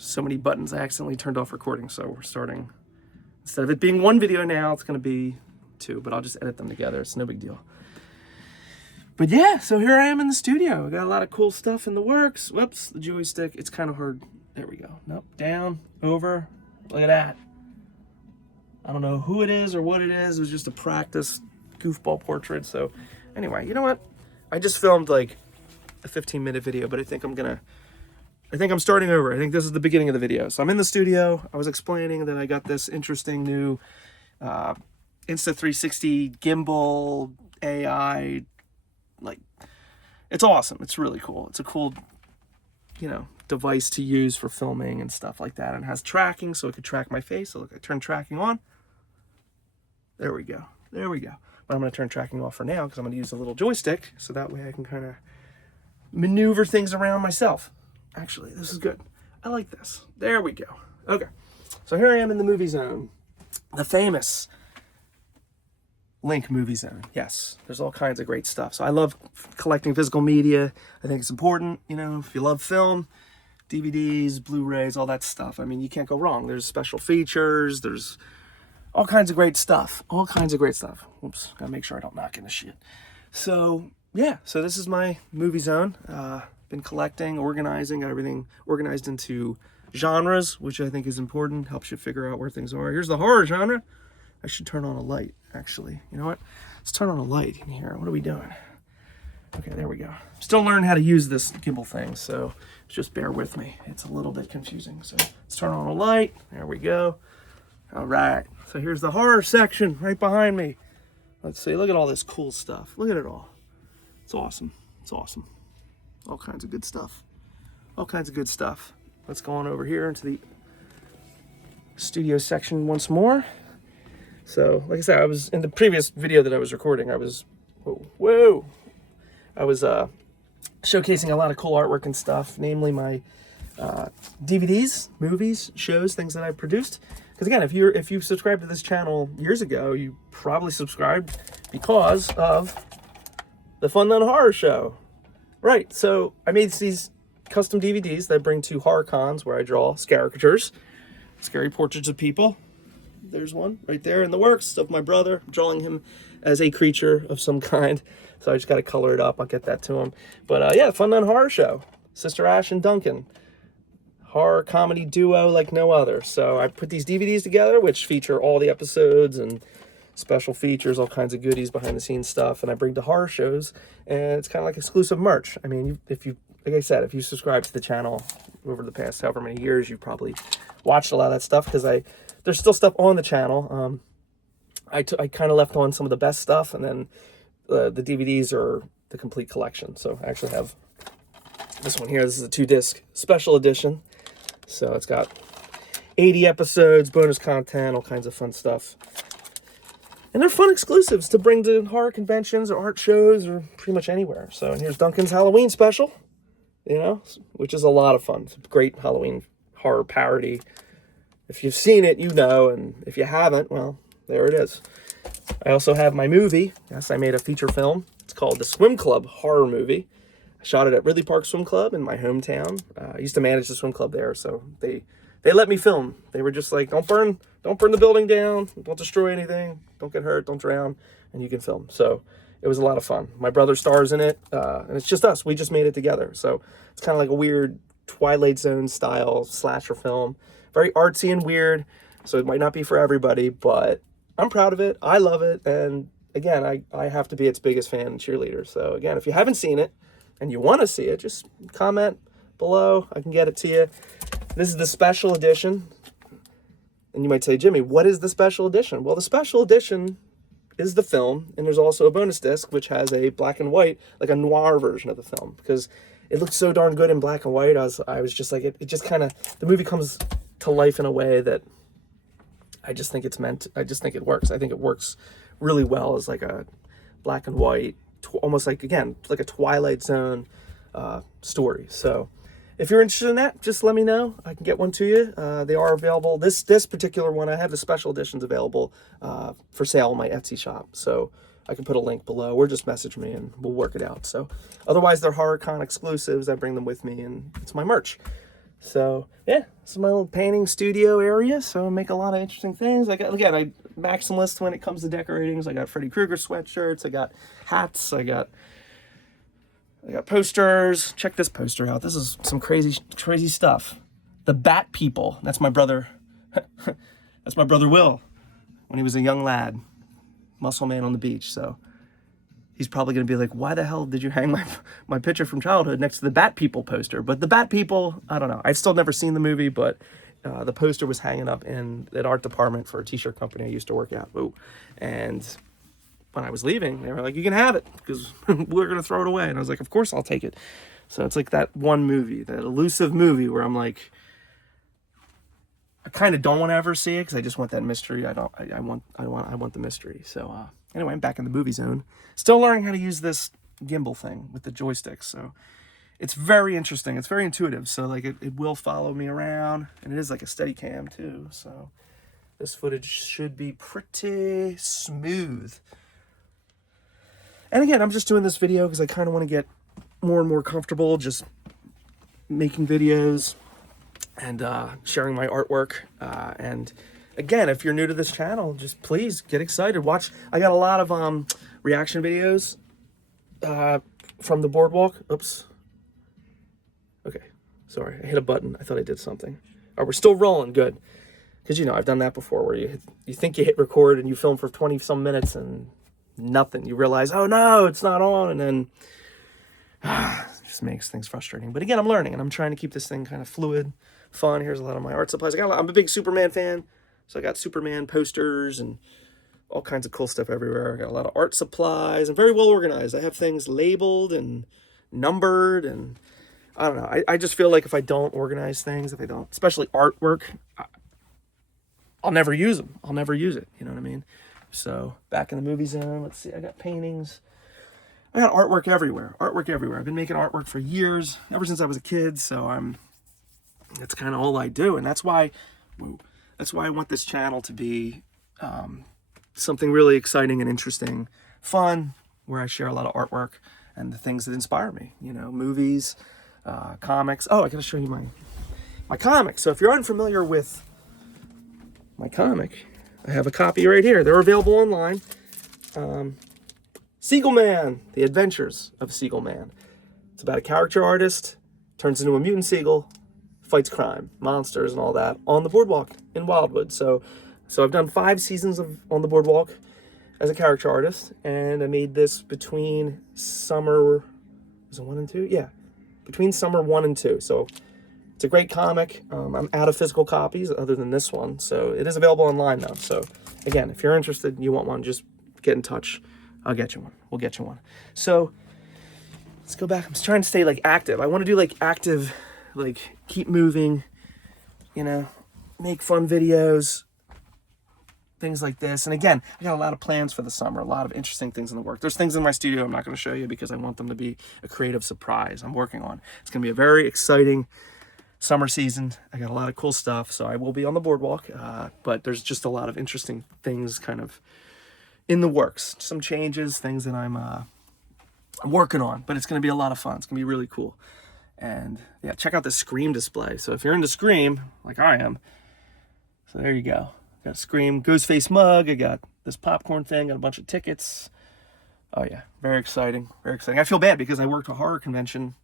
so many buttons. I accidentally turned off recording, so we're starting. Instead of it being one video now, it's going to be two, but I'll just edit them together. It's no big deal. But yeah, so here I am in the studio. I got a lot of cool stuff in the works. Whoops, the joystick. It's kind of hard. There we go. Nope, down, over. Look at that. I don't know who it is or what it is. It was just a practice goofball portrait. So anyway, you know what? I just filmed like a 15-minute video, but I think I'm starting over. I think this is the beginning of the video. So I'm in the studio. I was explaining that I got this interesting new Insta360 gimbal AI. Like, it's awesome. It's really cool. It's a cool, device to use for filming and stuff like that. And it has tracking, so it could track my face. So look, I turn tracking on. There we go. There we go. But I'm going to turn tracking off for now because I'm going to use a little joystick, so that way I can kind of maneuver things around myself. Actually, this is good. I like this. There we go. Okay. So here I am in the movie zone. The famous Link movie zone. Yes, there's all kinds of great stuff. So I love collecting physical media. I think it's important, if you love film, DVDs, Blu-rays, all that stuff. I mean, you can't go wrong. There's special features. There's all kinds of great stuff. All kinds of great stuff. Oops, gotta make sure I don't knock into shit. So yeah, so this is my movie zone. Been collecting, organizing, got everything organized into genres, which I think is important. Helps you figure out where things are. Here's the horror genre. I should turn on a light, actually. You know what? Let's turn on a light in here. What are we doing? Okay, there we go. Still learning how to use this gimbal thing, so just bear with me. It's a little bit confusing. So let's turn on a light. There we go. All right. So here's the horror section right behind me. Let's see. Look at all this cool stuff. Look at it all. It's awesome. It's awesome. All kinds of good stuff. All kinds of good stuff. Let's go on over here into the studio section once more. So, like I said, I was in the previous video that I was recording, I was showcasing a lot of cool artwork and stuff, namely my DVDs, movies, shows, things that I produced. Because again, if you subscribed to this channel years ago, you probably subscribed because of the Fun Done Horror Show. Right, so I made these custom DVDs that I bring to horror cons where I draw caricatures, scary portraits of people. There's one right there in the works of my brother. I'm drawing him as a creature of some kind. So I just got to color it up. I'll get that to him. But yeah, Fun Done Horror Show. Sister Ash and Duncan. Horror comedy duo like no other. So I put these DVDs together, which feature all the episodes and special features, all kinds of goodies, behind the scenes stuff. And I bring to horror shows. And it's kind of like exclusive merch. I mean, like I said, if you subscribe to the channel over the past however many years, you've probably watched a lot of that stuff because there's still stuff on the channel. I kind of left on some of the best stuff, and then the DVDs are the complete collection. So I actually have this one here. This is a 2-disc special edition. So it's got 80 episodes, bonus content, all kinds of fun stuff. And they're fun exclusives to bring to horror conventions or art shows or pretty much anywhere. So and here's Duncan's Halloween special, which is a lot of fun. It's a great Halloween horror parody. If you've seen it, and if you haven't, well, there it is. I also have my movie. Yes, I made a feature film. It's called The Swim Club Horror Movie. I shot it at Ridley Park Swim Club in my hometown. I used to manage the swim club there, so they let me film. They were just like, don't burn the building down, don't destroy anything, don't get hurt, don't drown, and you can film. So it was a lot of fun. My brother stars in it, and it's just us. We just made it together. So it's kind of like a weird Twilight Zone style slasher film. Very artsy and weird, so it might not be for everybody, but I'm proud of it. I love it, and again, I have to be its biggest fan and cheerleader. So again, if you haven't seen it and you want to see it, just comment below. I can get it to you. This is the special edition, and you might say, Jimmy, what is the special edition? Well, the special edition is the film, and there's also a bonus disc which has a black and white, like a noir version of the film, because it looked so darn good in black and white. I was just like, it just kind of, the movie comes to life in a way that I just think it works. I think it works really well as like a black and white, almost like, again, like a Twilight Zone story. So if you're interested in that, just let me know. I can get one to you. They are available. This particular one, I have the special editions available for sale on my Etsy shop. So I can put a link below, or just message me and we'll work it out. So otherwise, they're HorrorCon exclusives. I bring them with me, and it's my merch. So yeah, this is my little painting studio area. So I make a lot of interesting things. I maximalist when it comes to decorating. I got Freddy Krueger sweatshirts. I got hats. I got posters. Check this poster out. This is some crazy stuff. The Bat People. That's my brother. That's my brother Will when he was a young lad, muscle man on the beach. So he's probably going to be like, why the hell did you hang my picture from childhood next to the Bat People poster? But the Bat People, I don't know. I've still never seen the movie, but the poster was hanging up in that art department for a t-shirt company I used to work at. Ooh. And when I was leaving, they were like, you can have it because we're going to throw it away. And I was like, of course I'll take it. So it's like that one movie, that elusive movie where I'm like, I kind of don't want to ever see it because I just want that mystery. I want the mystery. So anyway, I'm back in the movie zone. Still learning how to use this gimbal thing with the joysticks. So it's very interesting. It's very intuitive. So like it will follow me around, and it is like a steady cam too. So this footage should be pretty smooth. And again, I'm just doing this video because I kind of want to get more and more comfortable just making videos and sharing my artwork. And again, if you're new to this channel, just please get excited. Watch. I got a lot of reaction videos from the boardwalk. Oops. Okay. Sorry, I hit a button. I thought I did something. Oh, we're still rolling. Good. Because, you know, I've done that before where you think you hit record and you film for 20 some minutes and nothing. You realize, oh no, it's not on. And then it just makes things frustrating. But again, I'm learning and I'm trying to keep this thing kind of fluid, fun. Here's a lot of my art supplies. I'm a big Superman fan. So I got Superman posters and all kinds of cool stuff everywhere. I got a lot of art supplies. I'm very well organized. I have things labeled and numbered, and I don't know. I just feel like if I don't organize things, if I don't, especially artwork, I'll never use them. I'll never use it. You know what I mean? So back in the movie zone, let's see. I got paintings. I got artwork everywhere. Artwork everywhere. I've been making artwork for years, ever since I was a kid. So that's kind of all I do. And that's why I want this channel to be something really exciting and interesting, fun, where I share a lot of artwork and the things that inspire me. You know, movies, comics. Oh, I got to show you my comic. So if you're unfamiliar with my comic, I have a copy right here. They're available online. Seagull Man, The Adventures of Seagull Man. It's about a caricature artist, turns into a mutant seagull, fights crime, monsters, and all that on the boardwalk in Wildwood. So I've done 5 seasons on the boardwalk as a caricature artist, and I made this between summer, was it 1 and 2? Yeah, between summer 1 and 2. So it's a great comic. I'm out of physical copies other than this one, so it is available online though. So again, if you're interested, you want one, just get in touch. I'll get you one. We'll get you one. So let's go back. I'm just trying to stay like active. I want to do like active, like keep moving, you know, make fun videos, things like this. And again, I got a lot of plans for the summer, a lot of interesting things in the work. There's things in my studio I'm not going to show you because I want them to be a creative surprise I'm working on. It's going to be a very exciting summer season. I got a lot of cool stuff, so I will be on the boardwalk, but there's just a lot of interesting things kind of in the works. Some changes, things that I'm working on, but it's going to be a lot of fun. It's going to be really cool. And yeah, check out the Scream display. So if you're into Scream, like I am, so there you go. Got a Scream Ghostface mug. I got this popcorn thing, got a bunch of tickets. Oh yeah, very exciting, very exciting. I feel bad because I worked a horror convention,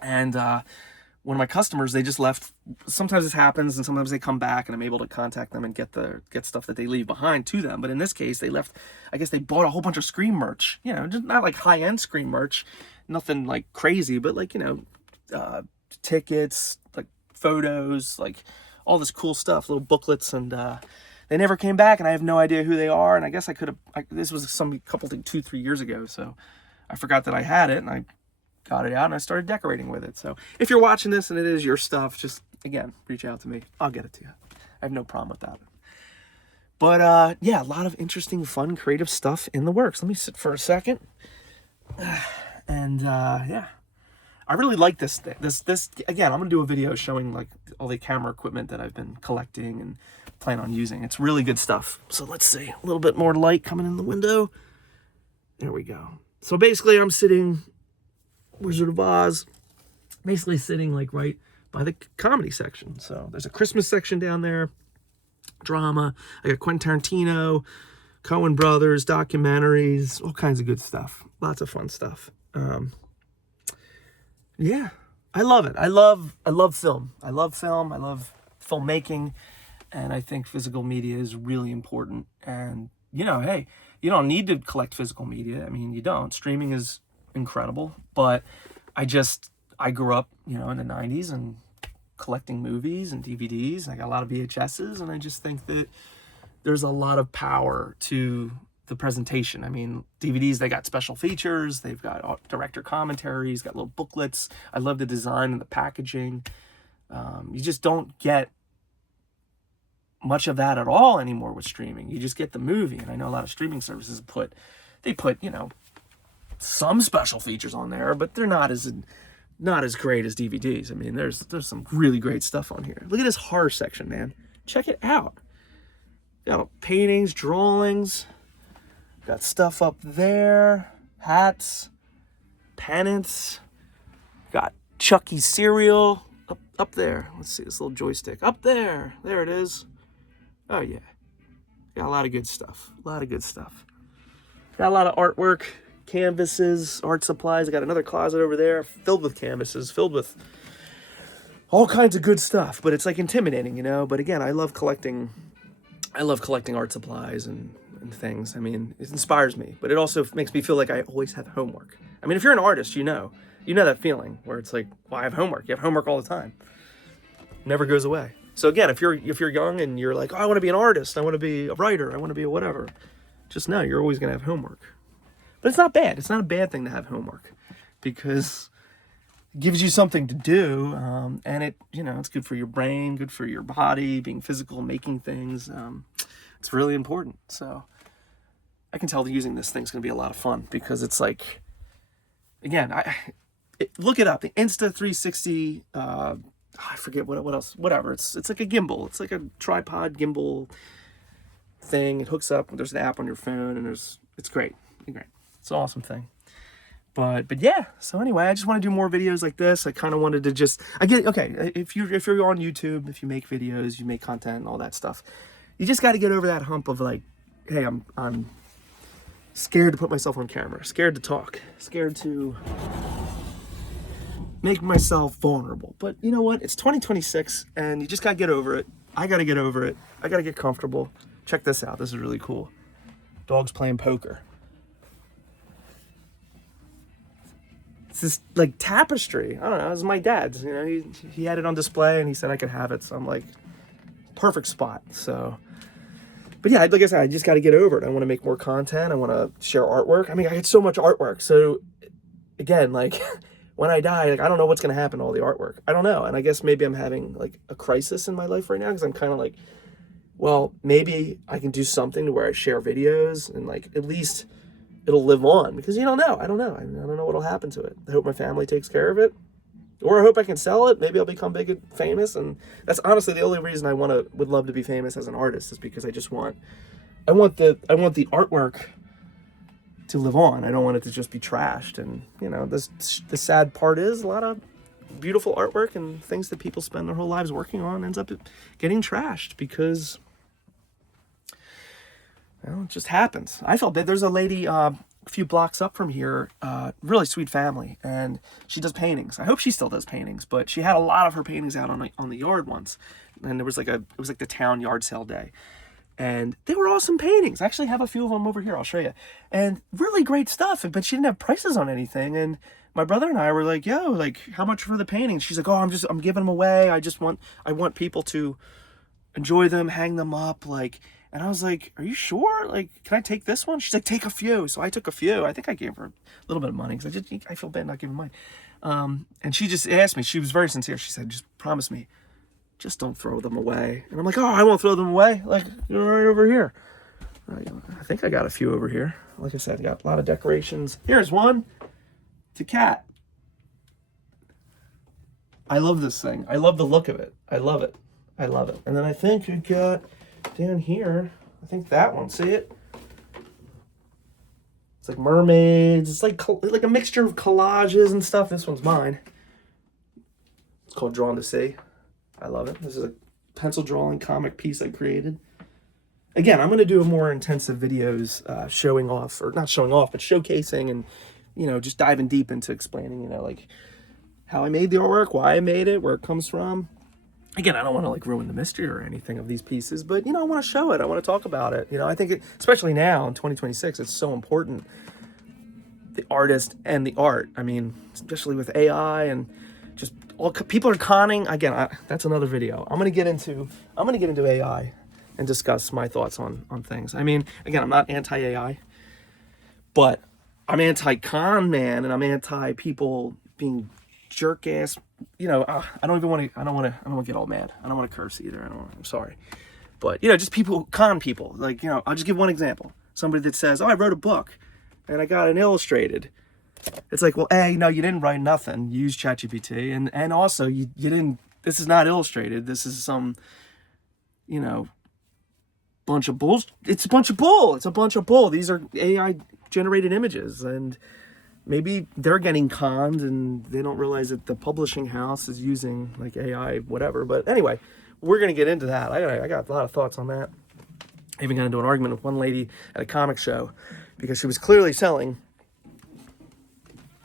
and one of my customers, they just left. Sometimes this happens, and sometimes they come back, and I'm able to contact them and get stuff that they leave behind to them. But in this case, they left. I guess they bought a whole bunch of Scream merch. You know, just not like high-end Scream merch, nothing like crazy, but like, you know, tickets, like photos, like all this cool stuff, little booklets, and they never came back, and I have no idea who they are. And I guess I could have. This was couple 2-3 years ago, so I forgot that I had it, and I got it out and I started decorating with it. So if you're watching this and it is your stuff, just again, reach out to me. I'll get it to you. I have no problem with that. But yeah, a lot of interesting, fun, creative stuff in the works. Let me sit for a second. And yeah, I really like this thing. This again, I'm gonna do a video showing like all the camera equipment that I've been collecting and plan on using. It's really good stuff. So let's see, a little bit more light coming in the window. There we go. So basically I'm sitting Wizard of Oz, basically sitting like right by the comedy section. So there's a Christmas section down there, drama. I got Quentin Tarantino, Coen Brothers, documentaries, all kinds of good stuff. Lots of fun stuff. Yeah, I love it. I love film. I love film. I love filmmaking. And I think physical media is really important. And, hey, you don't need to collect physical media. I mean, you don't. Streaming is incredible. But I grew up, in the 90s and collecting movies and DVDs. I got a lot of VHSs. And I just think that there's a lot of power to the presentation. I mean, DVDs, they got special features. They've got director commentaries, got little booklets. I love the design and the packaging. You just don't get much of that at all anymore with streaming. You just get the movie. And I know a lot of streaming services put some special features on there, but they're not as great as DVDs. I mean, there's some really great stuff on here. Look at this horror section, man. Check it out. Got paintings, drawings, got stuff up there, hats, pennants, got Chucky cereal up there. Let's see this little joystick up there. There it is. Oh yeah, got a lot of good stuff. Got a lot of artwork, canvases, art supplies. I got another closet over there filled with canvases, filled with all kinds of good stuff. But it's like intimidating, But again, I love collecting art supplies and things. I mean, it inspires me, but it also makes me feel like I always have homework. I mean, if you're an artist, you know that feeling where it's like, well, I have homework. You have homework all the time. It never goes away. So again, if you're young and you're like, oh, I want to be an artist, I want to be a writer, I want to be a whatever, just know you're always going to have homework. But it's not bad. It's not a bad thing to have homework because it gives you something to do, and it's good for your brain, good for your body, being physical, making things. It's really important. So I can tell that using this thing's going to be a lot of fun because it's like, again, look it up, the Insta360. I forget what else. Whatever. It's like a gimbal. It's like a tripod gimbal thing. It hooks up. There's an app on your phone, and it's great. It's an awesome thing. But yeah. So anyway, I just want to do more videos like this. I kind of wanted to if you're on YouTube, if you make videos, you make content and all that stuff, you just got to get over that hump of like, hey, I'm scared to put myself on camera, scared to talk, scared to make myself vulnerable. But you know what? It's 2026 and you just got to get over it. I got to get over it. I got to get comfortable. Check this out. This is really cool. Dogs playing poker. It's this like tapestry. I don't know. It was my dad's. He had it on display and he said I could have it. So I'm like, perfect spot. So, but yeah, like I said, I just got to get over it. I want to make more content. I want to share artwork. I mean, I get so much artwork. So again, like when I die, like I don't know what's going to happen to all the artwork. I don't know. And I guess maybe I'm having like a crisis in my life right now because I'm kind of like, well, maybe I can do something to where I share videos and like at least it'll live on because you don't know. I don't know. I don't know what'll happen to it. I hope my family takes care of it. Or I hope I can sell it. Maybe I'll become big and famous. And that's honestly the only reason I would love to be famous as an artist is because I want the artwork to live on. I don't want it to just be trashed. And the sad part is a lot of beautiful artwork and things that people spend their whole lives working on ends up getting trashed because it just happens. I felt bad. There's a lady a few blocks up from here, really sweet family, and she does paintings. I hope she still does paintings, but she had a lot of her paintings out on the yard once, and it was like the town yard sale day, and they were awesome paintings. I actually have a few of them over here. I'll show you, and really great stuff. But she didn't have prices on anything, and my brother and I were like, "Yo, like how much for the paintings?" She's like, "Oh, I'm giving them away. I want people to enjoy them, hang them up, like." And I was like, are you sure? Like, can I take this one? She's like, take a few. So I took a few. I think I gave her a little bit of money because I feel bad not giving mine. And she just asked me, she was very sincere. She said, just promise me, just don't throw them away. And I'm like, oh, I won't throw them away. Like, you're right over here. I think I got a few over here. Like I said, got a lot of decorations. Here's one. It's a cat. I love this thing. I love the look of it. I love it. And then I think I got down here, I think that one, see it? It's like mermaids. It's like a mixture of collages and stuff. This one's mine. It's called Drawn to See. I love it. This is a pencil drawing comic piece I created. Again, I'm going to do more intensive videos showing off, or not showing off, but showcasing and, you know, just diving deep into explaining, you know, like how I made the artwork, why I made it, where it comes from. Again, I don't want to like ruin the mystery or anything of these pieces, but, you know, I want to show it. I want to talk about it. You know, I think, especially now in 2026, it's so important, the artist and the art. I mean, especially with AI and just all people are conning. Again, that's another video. I'm going to get into AI and discuss my thoughts on things. I mean, again, I'm not anti-AI, but I'm anti-con man, and I'm anti people being jerk ass. You know, I don't want to get all mad. I don't want to curse either. I'm sorry, but you know, just people con people. Like, you know, I'll just give one example. Somebody that says, "Oh, I wrote a book, and I got an illustrated." It's like, well, A, no, you didn't write nothing. You used ChatGPT, and also you didn't. This is not illustrated. This is some, you know, bunch of bull. It's a bunch of bull. It's a bunch of bull. These are AI generated images, and maybe they're getting conned and they don't realize that the publishing house is using like AI, whatever. But anyway, we're gonna get into that. I got a lot of thoughts on that. I even got into an argument with one lady at a comic show because she was clearly selling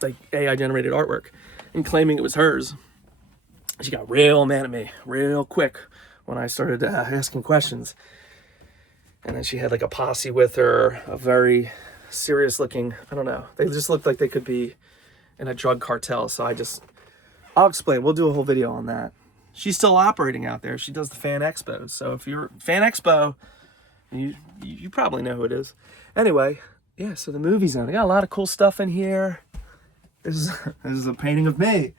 like AI generated artwork and claiming it was hers. She got real mad at me real quick when I started asking questions. And then she had like a posse with her, a very serious looking, I don't know. They just looked like they could be in a drug cartel. So I'll explain. We'll do a whole video on that. She's still operating out there. She does the Fan Expo. So if you're Fan Expo, you probably know who it is. Anyway, yeah, so the movie zone. They got a lot of cool stuff in here. This is a painting of me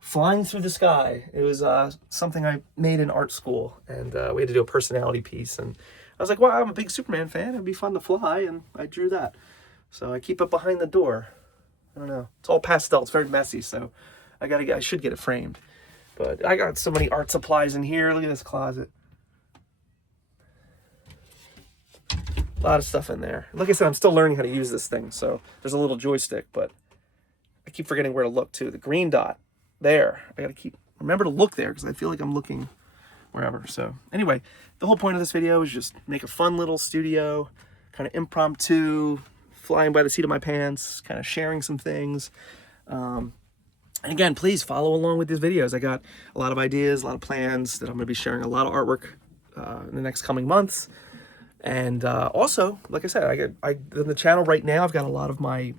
flying through the sky. It was something I made in art school, and we had to do a personality piece, and I was like, well, I'm a big Superman fan. It'd be fun to fly, and I drew that. So I keep it behind the door. I don't know. It's all pastel. It's very messy, so I should get it framed. But I got so many art supplies in here. Look at this closet. A lot of stuff in there. Like I said, I'm still learning how to use this thing, so there's a little joystick, but I keep forgetting where to look, too. The green dot. There. I got to remember to look there, because I feel like I'm looking wherever. So anyway, the whole point of this video is just make a fun little studio, kind of impromptu, flying by the seat of my pants, kind of sharing some things. And again, please follow along with these videos. I got a lot of ideas, a lot of plans that I'm going to be sharing a lot of artwork in the next coming months. And also, like I said, I on the channel right now, I've got a lot of my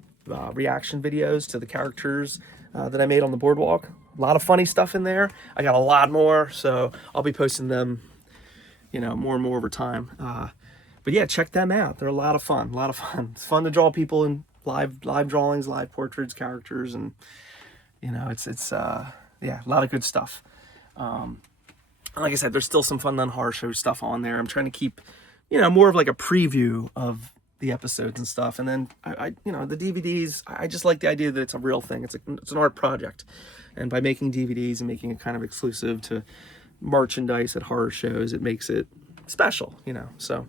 reaction videos to the characters that I made on the boardwalk. A lot of funny stuff in there. I got a lot more, so I'll be posting them, you know, more and more over time. But yeah, check them out. They're a lot of fun. It's fun to draw people in live drawings, live portraits, characters, and you know, it's yeah, a lot of good stuff. Like I said, there's still some Fun Done Horror Show stuff on there. I'm trying to keep, you know, more of like a preview of the episodes and stuff. And then I you know, the DVDs, I just like the idea that it's a real thing. It's an art project. And by making DVDs and making it kind of exclusive to merchandise at horror shows, it makes it special, you know. So,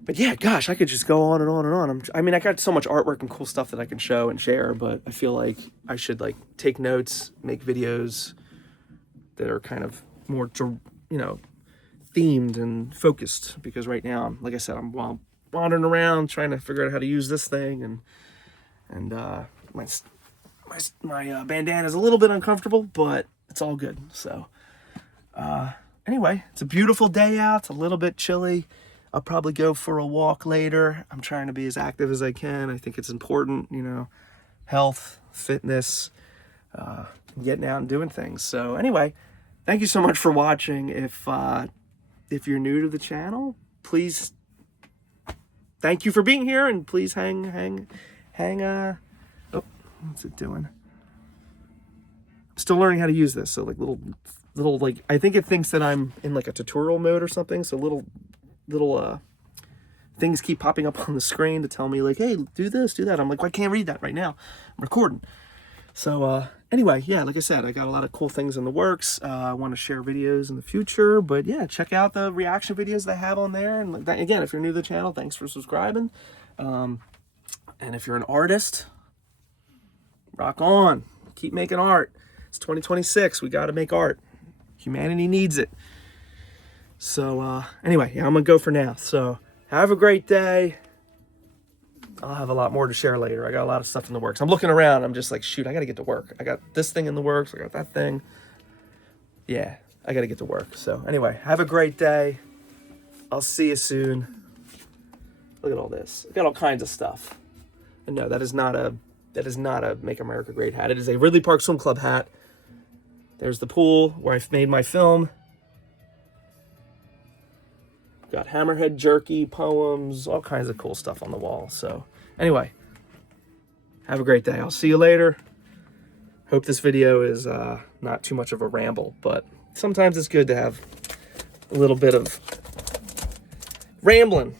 but yeah, gosh, I could just go on and on and on. I mean, I got so much artwork and cool stuff that I can show and share, but I feel like I should like take notes, make videos that are kind of more, you know, themed and focused, because right now, like I said, I'm wandering around trying to figure out how to use this thing, and my bandana is a little bit uncomfortable, but it's all good. So anyway, it's a beautiful day out. It's a little bit chilly. I'll probably go for a walk later. I'm trying to be as active as I can. I think it's important, you know, health, fitness, getting out and doing things. So anyway, thank you so much for watching. If you're new to the channel, please, thank you for being here, and please hang. Oh, what's it doing? I'm still learning how to use this. So like little like, I think it thinks that I'm in like a tutorial mode or something. So little things keep popping up on the screen to tell me like, hey, do this, do that. I'm like, well, I can't read that right now. I'm recording. So anyway, yeah, like I said, I got a lot of cool things in the works. I want to share videos in the future, but yeah, check out the reaction videos that I have on there. And again, if you're new to the channel, thanks for subscribing. And if you're an artist, rock on, keep making art. It's 2026. We got to make art. Humanity needs it. So anyway, yeah, I'm gonna go for now. So have a great day. I'll have a lot more to share later. I got a lot of stuff in the works. I'm looking around. I'm just like, shoot, I got to get to work. I got this thing in the works. I got that thing. Yeah, I got to get to work. So anyway, have a great day. I'll see you soon. Look at all this. I got all kinds of stuff. And no, that is not a Make America Great hat. It is a Ridley Park Swim Club hat. There's the pool where I've made my film. Got Hammerhead jerky, poems, all kinds of cool stuff on the wall. So anyway, have a great day. I'll see you later. Hope this video is not too much of a ramble, but sometimes it's good to have a little bit of rambling.